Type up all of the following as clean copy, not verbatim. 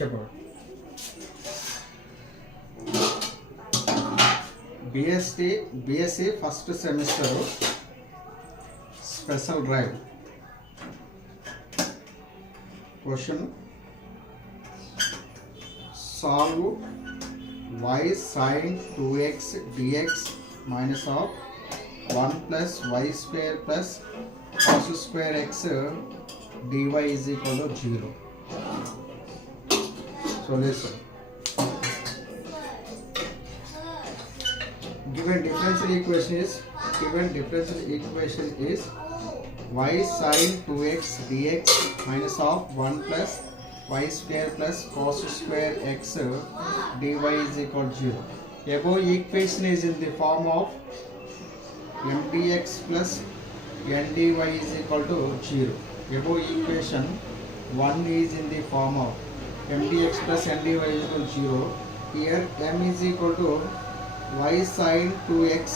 చెప్పండి. BSc first semester special drive question solve y sin 2x dx minus of 1 plus y square plus cos square x dy is equal to 0. Solution. Given differential equation is y sin 2x dx minus of 1 plus y square plus cos square x dy is equal to 0. Above equation is in the form of mdx plus ndy is equal to 0. Above equation 1 is in the form of mdx plus ndy is equal to 0. Here m is equal to y sin 2x.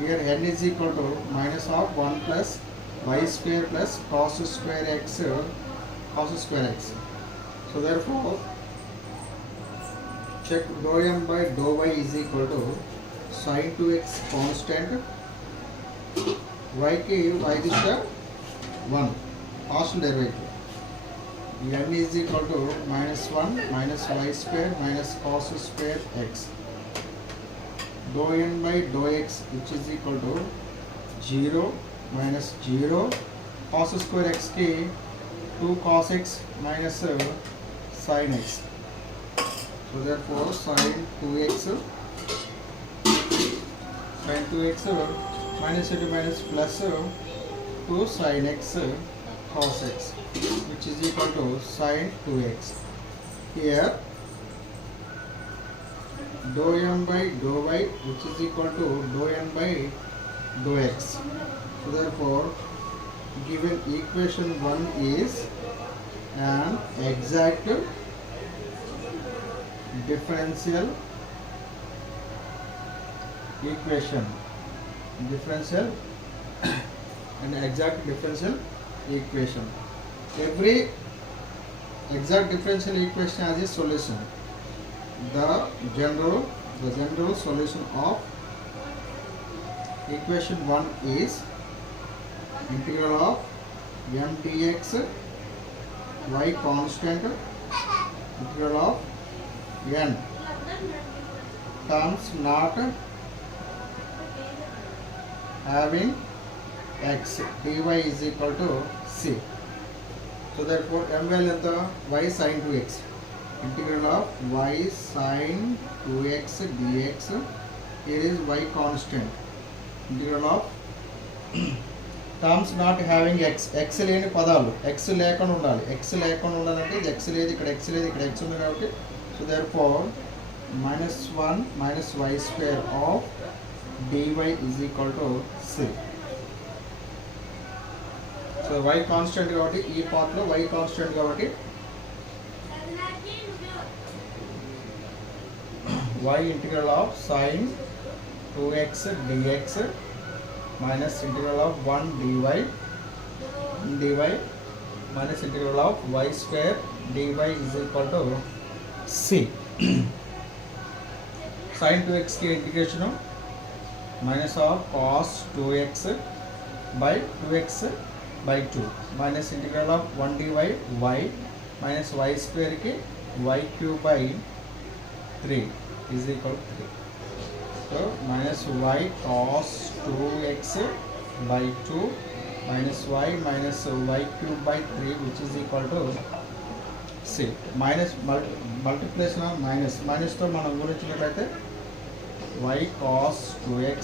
Here n is equal to minus of 1 plus y square plus cos square x. So therefore check dou m by dou y is equal to sin 2x constant, y ki y disha 1 partial derivative, n is equal to minus 1 minus y square minus cos square x. Dou n by dou x which is equal to 0 minus 0 cos square x ki 2 cos x minus sin x. So therefore sin 2x minus into minus plus 2 sin x cos x which is equal to sin 2x. Here dou m by dou y which is equal to dou n by dou x. So therefore given equation 1 is an exact differential equation. An exact differential equation. Every exact differential equation has a solution. The general solution of equation 1 is integral of m dx y constant integral of n terms not having x dy is equal to c. So therefore m value of the y sin 2x integral of y sin 2x dx. Here is y constant integral of terms not having X లేని పదాలు, X లేకుండా ఉండాలి. X లేకుండా ఉండాలంటే ఇది X లేదు, ఇక్కడ X లేదు, ఇక్కడ ఎక్స్ ఉంది కాబట్టి so therefore minus 1 minus y square of dy is equal to c. So y constant కాబట్టి ఈ పార్ట్ లో y constant కాబట్టి y integral of sin 2x dx minus integral of 1 dy minus integral of y square dy is equal to c. sin 2x की integration minus of cos 2x by 2x by 2 minus integral of 1 dy y minus y square की y cube by 3 is equal to 3. So minus y cos 2x by 2 minus y minus y cube by 3 which is equal to c. Minus multiplication of minus तो మనం గురించినట్లయితే y cos 2x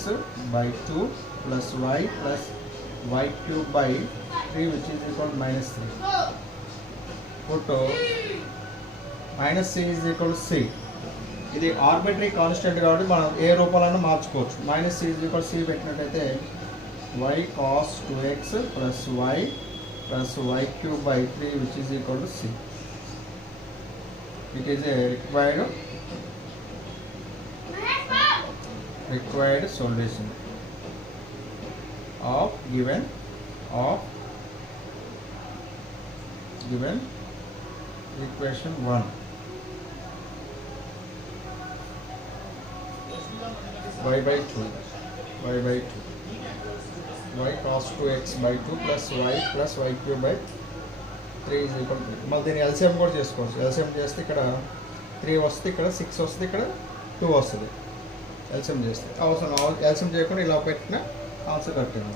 by 2 plus y cube by 3 which is equal to minus 3. Put minus c is equal to c. ఇది arbitrary constant కాబట్టి మనం ఏ రూపాలను మార్చుకోవచ్చు. Minus c is equal to c పెట్టినట్టయితే y cos 2x plus y cube by 3 which is equal to c. It is a required solution of given equation 1 y by 2 y cos 2x by 2 plus y cube by 3 is equal to 3. మళ్ళీ దీన్ని LCM కూడా చేసుకోవచ్చు. LCM చేస్తే ఇక్కడ 3 వస్తుంది, ఇక్కడ 6 వస్తుంది, ఇక్కడ 2 వస్తుంది. ఎల్సిఎం చేస్తే అవసరం ఎల్సిఎం చేయకుండా ఇలా పెట్టిన ఆన్సర్ కట్టాను.